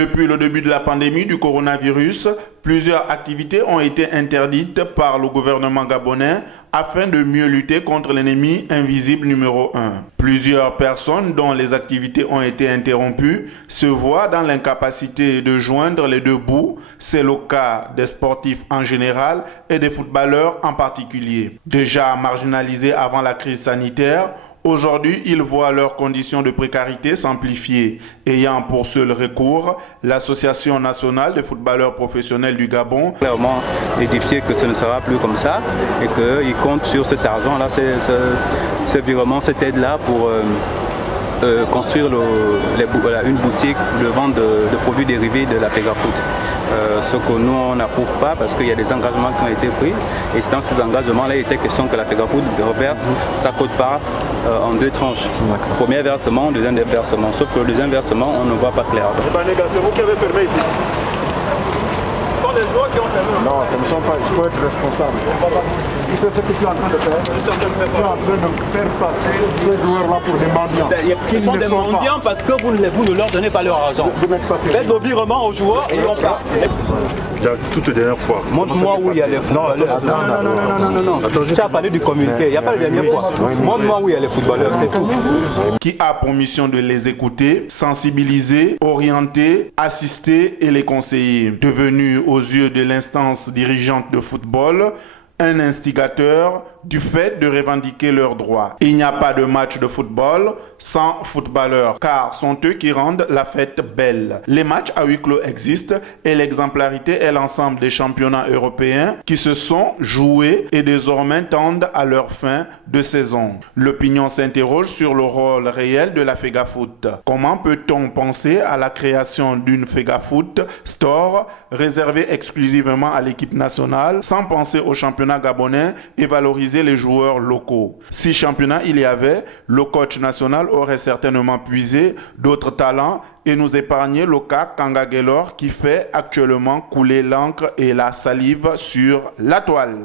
Depuis le début de la pandémie du coronavirus, plusieurs activités ont été interdites par le gouvernement gabonais afin de mieux lutter contre l'ennemi invisible numéro 1. Plusieurs personnes dont les activités ont été interrompues se voient dans l'incapacité de joindre les deux bouts. C'est le cas des sportifs en général et des footballeurs en particulier. Déjà marginalisés avant la crise sanitaire, aujourd'hui, ils voient leurs conditions de précarité s'amplifier, ayant pour seul recours l'Association nationale des footballeurs professionnels du Gabon. Clairement édifié que ce ne sera plus comme ça et qu'ils comptent sur cet argent-là, ce virement, cette aide-là pour construire une boutique de vente de produits dérivés de la FEGAFOOT. Ce que nous on n'approuve pas parce qu'il y a des engagements qui ont été pris et c'est dans ces engagements-là il était question que la FEGAFOOT reverse sa quote-part en deux tranches. Premier versement, deuxième versement. Sauf que le deuxième versement, on ne voit pas clair. C'est vous qui avez fermé ici. Les joueurs qui ont fermé. Non, ce ne sont pas. Il faut être responsable. C'est ce que tu es en train de faire. Tu es en train de faire passer ces joueurs-là pour des mendiants. Ils sont des mendiants parce que vous ne leur donnez pas leur argent. Faites vos virements aux joueurs et on part. La toute dernière fois. Montre-moi où il y a les footballeurs. Non. Tu as parlé du communiqué. Il n'y a pas la dernière fois. Montre-moi où il y a les footballeurs, c'est tout. Qui a pour mission de les écouter, sensibiliser, orienter, assister et les conseiller. Devenu aux yeux de l'instance dirigeante de football, un instigateur du fait de revendiquer leurs droits. Il n'y a pas de match de football sans footballeurs, car sont eux qui rendent la fête belle. Les matchs à huis clos existent et l'exemplarité est l'ensemble des championnats européens qui se sont joués et désormais tendent à leur fin de saison. L'opinion s'interroge sur le rôle réel de la FEGAFOOT. Comment peut-on penser à la création d'une FEGAFOOT Store réservée exclusivement à l'équipe nationale sans penser au championnat gabonais et valoriser les joueurs locaux? Si championnat il y avait, le coach national aurait certainement puisé d'autres talents et nous épargner le cas Kanga Gaylor qui fait actuellement couler l'encre et la salive sur la toile.